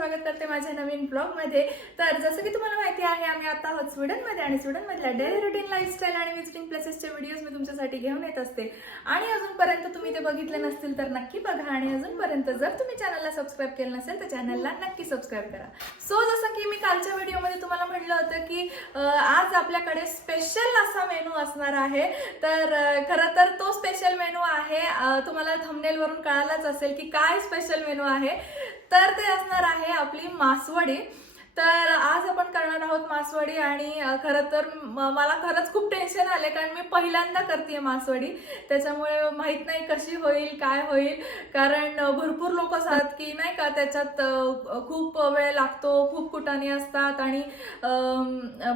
स्वागत करते माझ्या नवीन ब्लॉगमध्ये तर जसं की तुम्हाला माहिती आहे आम्ही आता आहोत स्वीडनमध्ये आणि स्वीडन मधल्या डेली रुटीन लाईफस्टाईल आणि विजिटिंग प्लेसेसचे व्हिडिओज मी तुमच्यासाठी घेऊन येत असते. आणि अजूनपर्यंत तुम्ही ते बघितले नसतील तर नक्की बघा आणि अजूनपर्यंत जर तुम्ही चॅनलला सबस्क्राईब केलं नसेल तर चॅनलला नक्की सबस्क्राईब करा. सो जसं की मी कालच्या व्हिडिओमध्ये तुम्हाला म्हटलं होतं की आज आपल्याकडे स्पेशल असा मेनू असणार आहे. तर खरं तर तो स्पेशल मेनू आहे. तुम्हाला थंबनेल वरून कळालाच असेल की काय स्पेशल मेनू आहे. तर ते असणार आहे आपली मासवडी. तर आज आपण करणार आहोत मासवडी आणि खरं तर मला खरंच खूप टेन्शन आले कारण मी पहिल्यांदा करते मासवडी. त्याच्यामुळे माहीत नाही कशी होईल काय होईल. कारण भरपूर लोक असतात की नाही का त्याच्यात खूप वेळ लागतो खूप कुटाणी असतात आणि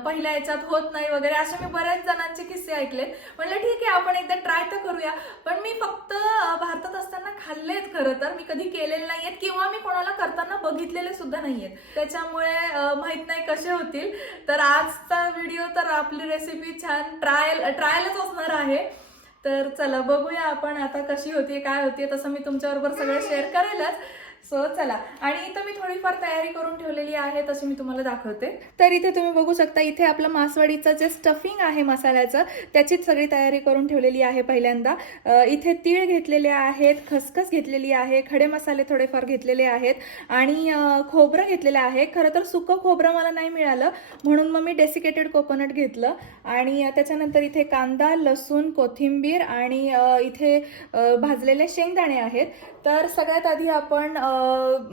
पहिल्या याच्यात होत नाही वगैरे. असे मी बऱ्याच जणांचे किस्से ऐकले म्हटलं ठीक आहे आपण एकदा ट्राय तर करूया. पण मी फक्त भारतात असताना खाल्लेत खरं तर. मी कधी केलेले नाही आहेत किंवा मी कोणाला करताना बघितलेले सुद्धा नाही आहेत त्याच्यामुळे काय माहीत नाही कसे होतील. तर आजचा व्हिडिओ तर आपली रेसिपी छान ट्रायल ट्रायलच असणार आहे. तर चला बघूया आपण आता कशी होती काय होती. तसं मी तुमच्याबरोबर सगळं शेअर करेलच. सो चला. आणि इथं मी थोडीफार तयारी करून ठेवलेली आहे तशी मी तुम्हाला दाखवते. तर इथे तुम्ही बघू शकता इथे आपलं मासवाडीचं जे स्टफिंग आहे मसाल्याचं त्याचीच सगळी तयारी करून ठेवलेली आहे पहिल्यांदा. इथे तीळ घेतलेले आहेत खसखस घेतलेली आहे खडे मसाले थोडेफार घेतलेले आहेत आणि खोबरं घेतलेलं आहे. खरं तर सुकं खोबरं मला नाही मिळालं म्हणून मग मी डेसिकेटेड कोकोनट घेतलं. आणि त्याच्यानंतर इथे कांदा लसूण कोथिंबीर आणि इथे भाजलेले शेंगदाणे आहेत. तर सगळ्यात आधी आपण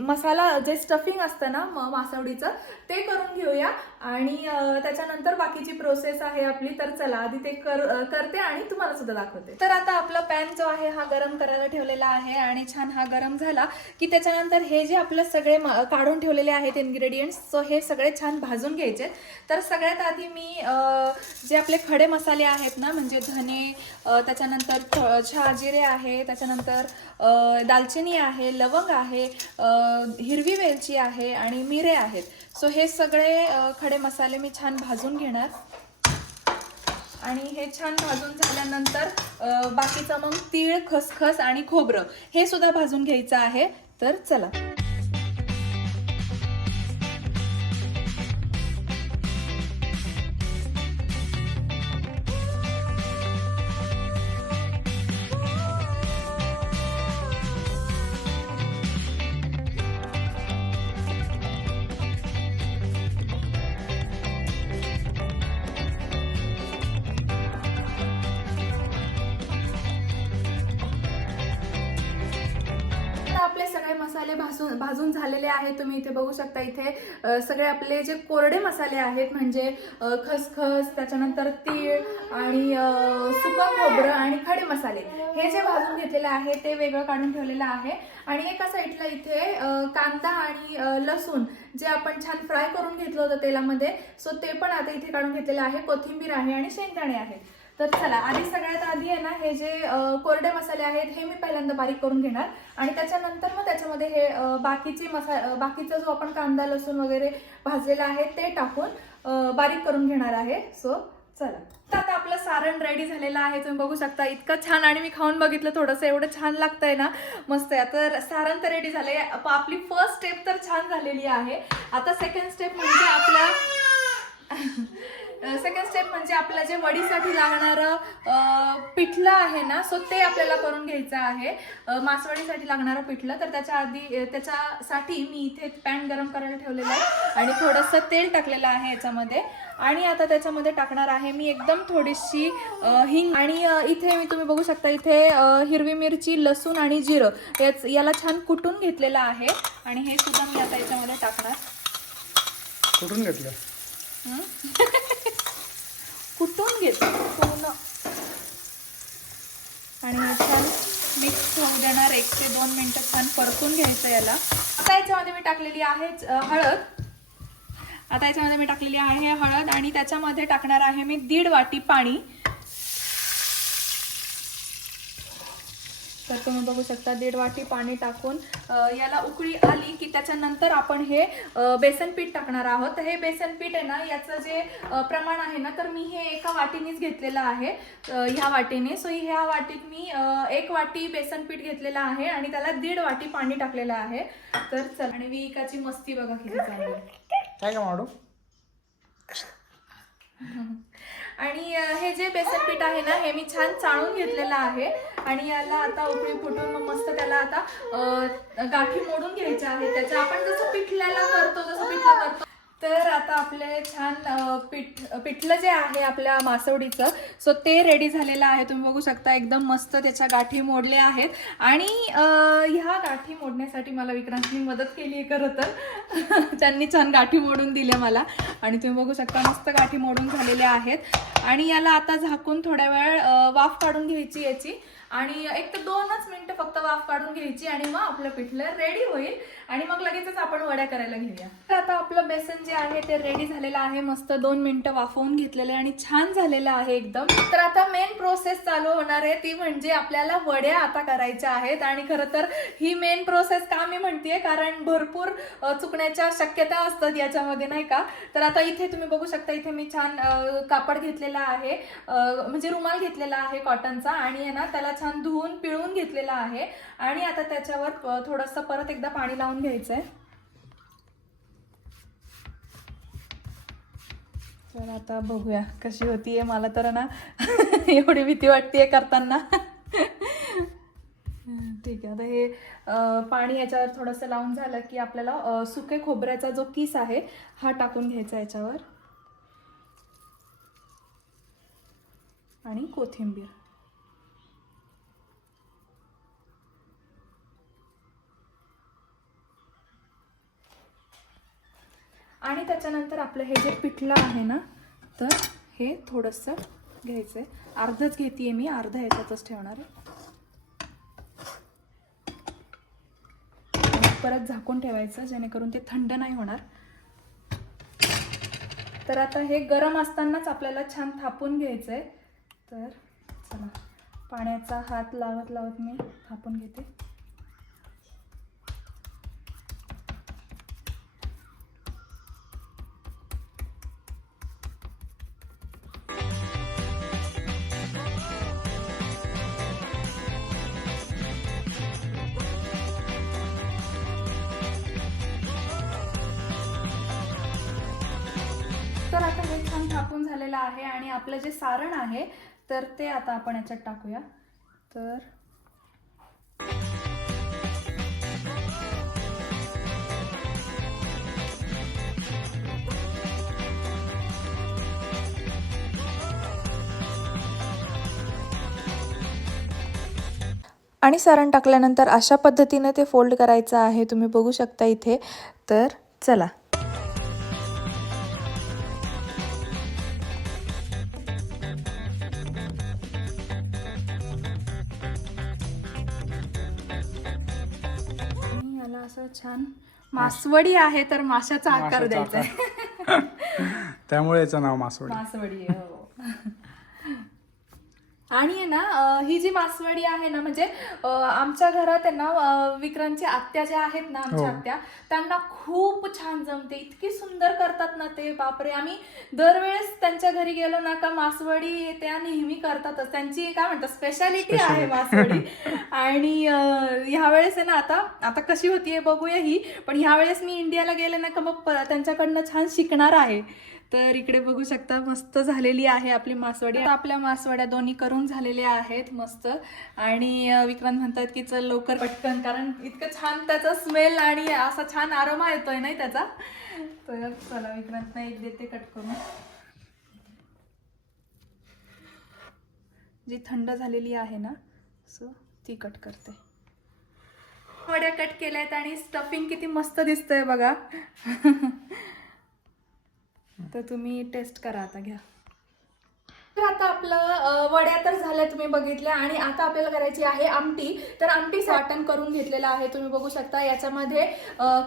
मसाला जे स्टफिंग असतं ना म- मासवडीचं ते करून घेऊया. आणि त्याच्यानंतर बाकीची प्रोसेस आहे आपली तर चला आधी ते कर करते आणि तुम्हाला सुद्धा दाखवते. तर आता आपला पॅन जो आहे हा गरम करायला ठेवलेला आहे आणि छान हा गरम झाला की त्याच्यानंतर हे जे आपलं सगळे म- काढून ठेवलेले आहेत इन्ग्रेडियंट्स सो हे सगळे छान भाजून घ्यायचे. तर सगळ्यात आधी मी जे आपले खडे मसाले आहेत ना म्हणजे धने त्याच्यानंतर थ- शहाजिरे आहे त्याच्यानंतर दालचिनी आहे लवंग आहे हिरवी वेलची आहे आणि मिरे आहेत. सो हे सगळे खडे मसाले मी छान भाजून घेणार. आणि हे छान भाजून झाल्यानंतर बाकीचं मग तीळ खसखस आणि खोबरं हे सुद्धा भाजून घ्यायचं आहे. तर चला. मसाले भाजून भाजून झालेले आहेत. तुम्ही इथे बघू शकता इथे सगळे आपले जे कोरडे मसाले आहेत म्हणजे खसखस त्याच्यानंतर तीळ आणि सुकं खोबरं आणि खडे मसाले. हे जे भाजून घेतलेलं आहे ते वेगळं काढून ठेवलेलं आहे. आणि एका साईडला इथे कांदा आणि लसूण जे आपण छान फ्राय करून घेतलं होतं तेलामध्ये सो ते पण आता इथे काढून घेतलेलं आहे. कोथिंबीर आहे आणि शेंगदाणे आहेत. तर चला आधी सगळ्यात आधी आहे ना हे जे कोरडे मसाले आहेत हे मी पहिल्यांदा बारीक करून घेणार. आणि त्याच्यानंतर मग त्याच्यामध्ये हे बाकीचे मसा बाकीचा जो आपण कांदा लसूण वगैरे भाजलेला आहे ते टाकून बारीक करून घेणार आहे. सो चला. तर आता आपलं सारण रेडी झालेलं आहे. तुम्ही बघू शकता इतकं छान. आणि मी खाऊन बघितलं थोडंसं एवढं छान लागतंय ना. मस्त आहे. तर सारण तर रेडी झालंय. आपली फर्स्ट स्टेप तर छान झालेली आहे. आता सेकंड स्टेप म्हणजे आपल्या सेकंड स्टेप म्हणजे आपलं जे वडीसाठी लागणारं पिठलं आहे ना सो ते आपल्याला करून घ्यायचं आहे. मासवडीसाठी लागणारं पिठलं. तर त्याच्या आधी त्याच्यासाठी मी इथे पॅन गरम करायला ठेवलेलं आहे आणि थोडंसं तेल टाकलेलं आहे याच्यामध्ये. आणि आता त्याच्यामध्ये टाकणार आहे मी एकदम थोडीशी हिंग. आणि इथे मी तुम्ही बघू शकता इथे हिरवी मिरची लसूण आणि जिरं याच याला छान कुटून घेतलेलं आहे. आणि हे सुद्धा मी आता याच्यामध्ये टाकणार. कुठून घेतलं? फुटून घेतो पूर्ण. आणि छान मिक्स होऊ देणार एक ते दोन मिनटं छान परतून घ्यायचं याला. आता याच्यामध्ये मी टाकलेली आहे हळद. आता याच्यामध्ये मी टाकलेली आहे हळद आणि त्याच्यामध्ये टाकणार आहे मी दीड वाटी पाणी. तर तुम्ही बघू शकता दीड वाटी पाणी टाकून याला उकळी आली की त्याच्यानंतर आपण हे बेसन पीठ टाकणार आहोत. तर हे बेसन पीठ आहे ना याचं जे प्रमाण आहे ना तर मी हे एका वाटीनेच घेतलेलं आहे. ह्या वाटीने. सो ह्या वाटीत मी एक वाटी बेसन पीठ घेतलेलं आहे आणि त्याला दीड वाटी पाणी टाकलेलं आहे. तर चल आणि विकाची मस्ती बघा किती चालू काय का माडू? आणि हे जे बेसन पीठ आहे ना हे मी छान चाळून घेतलेलं आहे. आणि याला आता उकळी फुटून मग मस्त त्याला आता गाठी मोडून घ्यायच्या आहेत. त्याच्या आपण जसं पिठल्याला करतो जसं पिठलं करतो. तर आता आपले छान पीठ पिठलं जे आहे आपल्या मासवडीचं सो ते रेडी झालेलं आहे. तुम्ही बघू शकता एकदम मस्त त्याच्या गाठी मोडल्या आहेत. आणि ह्या गाठी मोडण्यासाठी मला विक्रांतनी मदत केली आहे खरं तर. त्यांनी छान गाठी मोडून दिल्या मला. आणि तुम्ही बघू शकता मस्त गाठी मोडून झालेल्या आहेत. आणि याला आता झाकून थोड्या वेळ वाफ काढून घ्यायची याची. आणि एक तर दोनच मिनिटं फक्त वाफ काढून घ्यायची आणि मग आपलं पिठलं रेडी होईल. आणि मग लगेचच आपण वड्या करायला घेऊया. तर आता आपलं बेसन जे आहे ते रेडी झालेलं आहे. मस्त दोन मिनिटं वाफवून घेतलेलं आहे आणि छान झालेलं आहे एकदम. तर आता मेन प्रोसेस चालू होणार आहे. ती म्हणजे आपल्याला वड्या आता करायच्या आहेत. आणि खरं तर ही मेन प्रोसेस का मी म्हणतेय? कारण भरपूर चुकण्याच्या शक्यता असतात याच्यामध्ये नाही का? तर आता इथे तुम्ही बघू शकता इथे मी छान कापड घेतलेला आहे. म्हणजे रुमाल घेतलेला आहे कॉटनचा आणि आहे ना त्याला छान धुवून पिळून घेतलेला आहे. आणि आता त्याच्यावर थोडंसं परत एकदा पाणी लावून घ्यायचं आहे तर आता बघूया कशी होतीये. मला तर ना एवढी भीती वाटतेय करताना. ठीक आहे. आता हे पाणी याच्यावर थोडंसं लावून झालं की आपल्याला सुके खोबऱ्याचा जो किस आहे हा टाकून घ्यायचा याच्यावर. आणि कोथिंबीर. आणि त्याच्यानंतर आपलं हे जे पिठलं आहे ना तर हे थोडंसं घ्यायचं आहे अर्धच घेते मी अर्ध ह्याच्यातच ठेवणार आहे. परत झाकून ठेवायचं जेणेकरून ते थंड नाही होणार. तर आता हे गरम असतानाच आपल्याला छान थापून घ्यायचं आहे तर चला पाण्याचा हात लावत लावत मी थापून घेते. आता हे छान थापून झालेलं आहे आणि आपलं जे सारण आहे तर ते आता आपण याच्यात टाकूया. तर आणि सारण टाकल्यानंतर अशा पद्धतीने ते फोल्ड करायचं आहे तुम्ही बघू शकता इथे. तर चला. छान. मासवडी आहे तर माशाचा आकार द्यायचा आहे. त्यामुळे याचं नाव मासवडी. मासवडी आहे, हो. आणि आहे ना ही जी मासवडी आहे ना म्हणजे आमच्या घरात आहे ना अं, विक्रांतच्या आत्या ज्या आहेत ना आमच्या हो. आत्या त्यांना खूप छान जमते. इतकी सुंदर करतात ना ते बापरे! आम्ही दरवेळेस त्यांच्या घरी गेलो ना का मासवडी त्या नेहमी करतातच. त्यांची काय म्हणतात स्पेशालिटी आहे मासवडी. आणि ह्यावेळेस आहे ना आता आता कशी होतीये बघूया ही पण ह्यावेळेस मी इंडियाला गेले ना का मग त्यांच्याकडनं छान शिकणार आहे. तर इकडे बघू शकता मस्त झालेली आहे आपली मासवडी. आपल्या मासवड्या दोन्ही करून झालेल्या आहेत मस्त. आणि विक्रांत म्हणतात की चल लवकर पटकन कारण इतकं छान त्याचा स्मेल आणि असा छान आरोमा येतोय नाही त्याचा. तर चला विक्रांत एक देते कट करून. जी थंड झालेली आहे ना सो ती कट करते. वड्या कट केल्या आहेत आणि स्टफिंग किती मस्त दिसतंय बघा. तर तुम्ही टेस्ट करा आता घ्या. तर आता आपलं वड्या तर झाल्या तुम्ही बघितल्या आणि आता आपल्याला करायची आहे आमटी. तर आमटी वाटण करून घेतलेलं आहे तुम्ही बघू शकता. याच्यामध्ये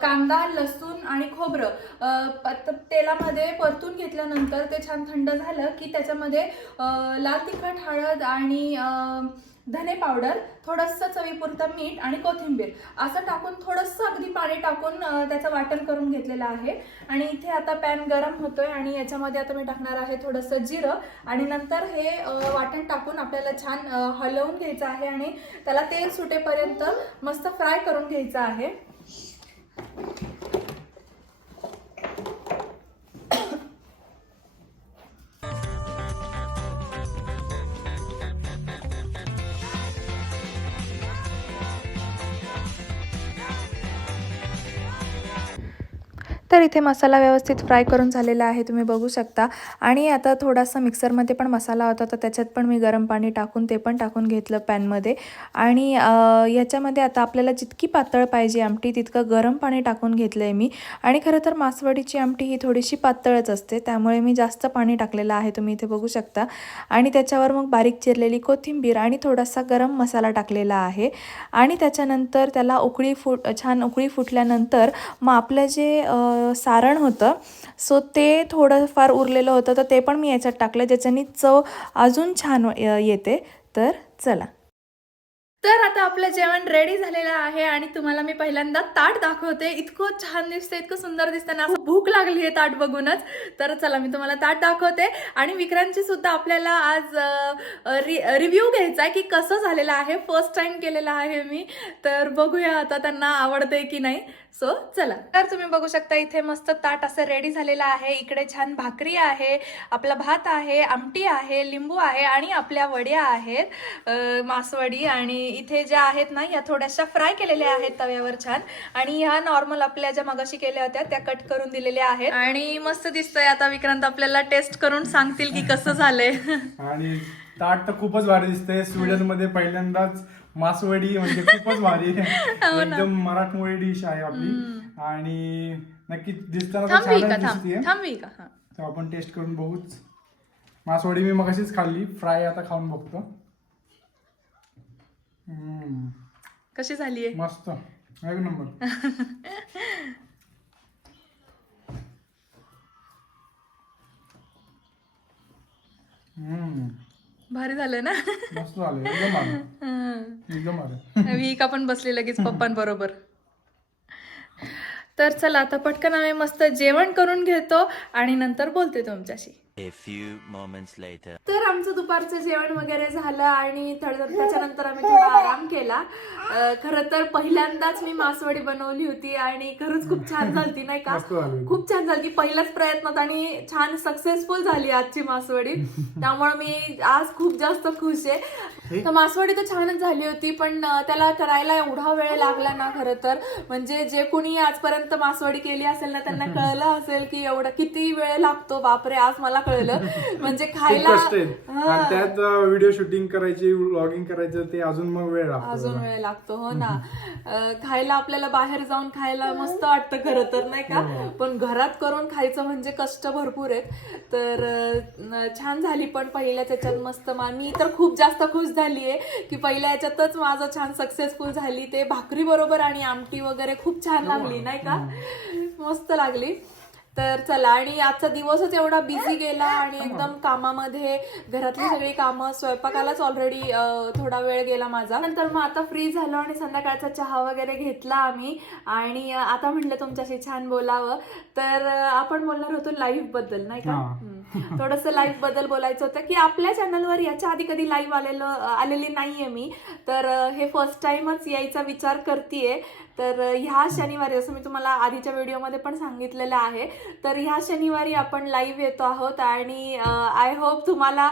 कांदा लसूण आणि खोबरं. तेलामध्ये परतून घेतल्यानंतर ते छान थंड झालं की त्याच्यामध्ये लाल तिखट हळद आणि धने पावडर थोडंसं चवीपुरतं मीठ आणि कोथिंबीर. असं टाकून थोडंसं अगदी पाणी टाकून त्याचं वाटण करून घेतलेलं आहे. आणि इथे आता पॅन गरम होतोय आणि याच्यामध्ये आता मी टाकणार आहे थोडंसं जिरं. आणि नंतर हे वाटण टाकून आपल्याला छान हलवून घ्यायचं आहे आणि त्याला तेल सुटेपर्यंत मस्त फ्राय करून घ्यायचं आहे. इथे मसाला व्यवस्थित फ्राय करून झालेला आहे तुम्ही बघू शकता. आणि आता थोडासा मिक्सरमध्ये पण मसाला होता तर त्याच्यात पण मी गरम पाणी टाकून ते पण टाकून घेतलं पॅनमध्ये. आणि याच्यामध्ये आता आपल्याला जितकी पातळ पाहिजे आमटी तितकं गरम पाणी टाकून घेतलं आहे मी. आणि खरं तर मासवडीची आमटी ही थोडीशी पातळच असते त्यामुळे मी जास्त पाणी टाकलेलं आहे तुम्ही इथे बघू शकता. आणि त्याच्यावर मग बारीक चिरलेली कोथिंबीर आणि थोडासा गरम मसाला टाकलेला आहे. आणि त्याच्यानंतर त्याला उकळी फुट छान उकळी फुटल्यानंतर मग आपलं जे सारण होतं. सो ते थोडंफार उरलेलं होतं. तर ते पण मी याच्यात टाकलं. ज्याच्यानी चव अजून छान येते. तर चला. तर आता आपलं जेवण रेडी झालेलं आहे आणि तुम्हाला मी पहिल्यांदा ताट दाखवते. इतकं छान दिसतं इतकं सुंदर दिसतं ना असं भूक लागली आहे ताट बघूनच. तर चला मी तुम्हाला ताट दाखवते. आणि विक्रांतची सुद्धा आपल्याला आज रिव्ह्यू घ्यायचा आहे की कसं झालेलं आहे. फर्स्ट टाईम केलेलं आहे मी. तर बघूया आता त्यांना आवडते की नाही. सो चला. तर तुम्ही बघू शकता इथे मस्त ताट असं रेडी झालेलं आहे. इकडे छान भाकरी आहे आपला भात आहे आमटी आहे लिंबू आहे आणि आपल्या वड्या आहेत मासवडी आणि इथे ज्या आहेत ना या थोड्याशा फ्राय केलेल्या आहेत तव्यावर छान. आणि ह्या नॉर्मल आपल्या ज्या मगाशी केल्या होत्या त्या कट करून दिलेल्या आहेत. आणि मस्त दिसतंय आता विक्रांत आपल्याला टेस्ट करून सांगतील की कसं झालंय. आणि ताट तर खूपच भारी दिसते स्वीडनमध्ये पहिल्यांदाच मासवडी म्हणजे खूपच भारी. हो एकदम मराठमोळी डिश आहे आपली. आणि नक्की दिसताना तर आपण टेस्ट करून बघूच. मासवडी मी मगाशीच खाल्ली. फ्राय आता खाऊन बघतो. कशी झालीये? मस्त. एक नंबर. भारी झालं ना? मस्त झालं एकदम. एकदम भारी विका पण बसली लगेच पप्पांबरोबर तर चला आता पटकन आम्ही मस्त जेवण करून घेतो आणि नंतर बोलते तुमच्याशी. A few moments later. तर आमचं दुपारचं जेवण वगैरे झालं आणि थोडं त्याच्यानंतर आम्ही थोडा आराम केला. खरं तर पहिल्यांदाच मी मासवडी बनवली होती आणि खरंच खूप छान झालती नाही का? झाली. खूप छान झाली पहिल्याच प्रयत्नात आणि छान सक्सेसफुल झाली आजची मासवडी. त्यामुळे मी आज खूप जास्त खुश आहे. तर मासवडी तर छानच झाली होती पण त्याला करायला एवढा वेळ लागला ना खरं तर. म्हणजे जे कोणी आजपर्यंत मासवडी केली असेल ना त्यांना कळलं असेल की एवढा किती वेळ लागतो. बापरे आज मला कळलं. म्हणजे खायला कष्ट आहेत. हा. आणि त्यात व्हिडिओ शूटिंग करायची व्लॉगिंग करायचं ते अजून मग वेळ लागतो अजून वेळ लागतो हो ना. अं, खायला आपल्याला बाहेर जाऊन खायला मस्त वाटतं खरं तर नाही का? पण घरात करून खायचं म्हणजे कष्ट भरपूर आहेत. तर अं, छान झाली पण पहिल्याच याच्यात मस्त मा मी तर खूप जास्त खुश झाली आहे की पहिल्या याच्यातच माझं छान सक्सेसफुल झाली. ते भाकरी बरोबर आणि आमटी वगैरे खूप छान लागली नाही का? मस्त लागली. तर चला आणि आजचा दिवसच एवढा बिझी गेला आणि एकदम कामामध्ये घरातली सगळी कामं स्वयंपाकालाच ऑलरेडी थोडा वेळ गेला माझा. नंतर मग आता फ्री झालो आणि संध्याकाळचा चहा वगैरे घेतला आम्ही. आणि आता म्हटलं तुमच्याशी छान बोलावं. तर आपण बोलणार होतो लाईव्हबद्दल नाही का. थोडंसं लाईव्हबद्दल बोलायचं होतं की आपल्या चॅनलवर याच्या आधी कधी लाईव्ह आलेलं आलेली नाहीये मी. तर हे फर्स्ट टाइमच यायचा विचार करतीये. तर ह्या शनिवारी जसं मी तुम्हाला आधीच्या व्हिडिओमध्ये पण सांगितलेलं आहे तर ह्या शनिवारी आपण लाईव्ह येतो आहोत आणि आय होप तुम्हाला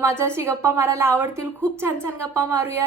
माझ्याशी गप्पा मारायला आवडतील. खूप छान छान गप्पा मारूया.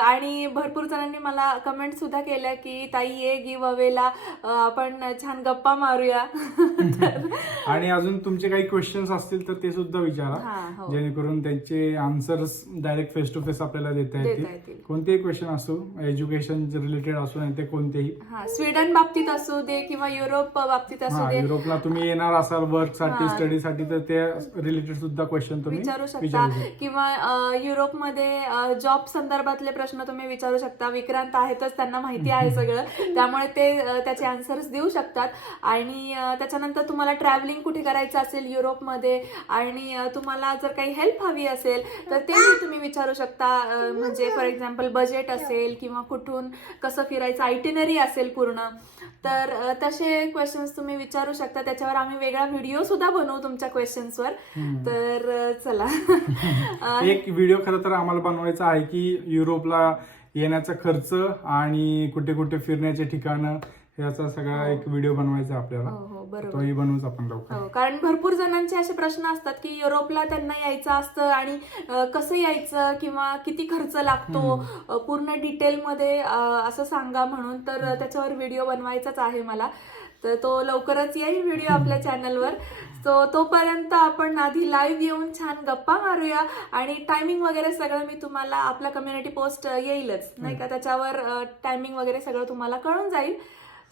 आणि भरपूर जणांनी मला कमेंट सुद्धा केल्या की ताई ये गिव अवेला आपण छान गप्पा मारूया. आणि अजून तुमचे काही क्वेश्चन्स असतील तर ते सुद्धा विचारा. हो. जेणेकरून त्यांचे answers direct face to face आपल्याला देता येतील. कोणतेही क्वेश्चन असो एज्युकेशन रिलेटेड असो ते कोणतेही हा स्वीडन बाबतीत असू दे किंवा युरोप बाबतीत असू हा दे. युरोपला तुम्ही येणार असाल वर्कसाठी हा. स्टडी साठी तर ते रिलेटेड सुद्धा क्वेश्चन तुम्ही विचारू शकता. किंवा अ, युरोपमध्ये जॉब संदर्भातले प्रश्न तुम्ही विचारू शकता. विक्रांत आहेतच त्यांना माहिती आहे सगळं. त्यामुळे ते अ, त्याचे आन्सर्स देऊ शकतात. आणि अ, त्याच्यानंतर तुम्हाला ट्रॅव्हलिंग कुठे करायचं असेल युरोप युरोपमध्ये? आणि अ, तुम्हाला जर काही हेल्प हवी असेल तर तेही तुम्ही विचारू शकता. अ, म्हणजे फॉर एक्झाम्पल बजेट असेल किंवा कुठून कसं फिरायचं आयटिनरी असेल पूर्ण. तर तसे क्वेश्चन्स तुम्ही विचारू शकता. त्याच्यावर आम्ही वेगळा व्हिडिओ सुद्धा बनवू तुमच्या क्वेश्चन्सवर तर चला. एक व्हिडिओ खरं तर आम्हाला बनवायचा आहे की युरोपला येण्याचा खर्च आणि कुठे कुठे फिरण्याचे ठिकाणं याचा सगळा एक व्हिडिओ बनवायचा आपल्याला. हो हो बरोबर. तोही बनवूच आपण लवकर. हो कारण भरपूर जणांचे असे प्रश्न असतात की युरोपला त्यांना यायचं असतं आणि अ, कसं यायचं किंवा किती खर्च लागतो? अ, पूर्ण डिटेलमध्ये अ, असं सांगा म्हणून तर त्याच्यावर व्हिडिओ बनवायचाच आहे मला. तर तो लवकरच येईल व्हिडिओ आपल्या चॅनलवर सो तोपर्यंत आपण आधी लाईव्ह येऊन छान गप्पा मारूया आणि टायमिंग वगैरे सगळं मी तुम्हाला आपला कम्युनिटी पोस्ट येईलच. नाही का? त्याच्यावर टायमिंग वगैरे सगळं तुम्हाला कळून जाईल.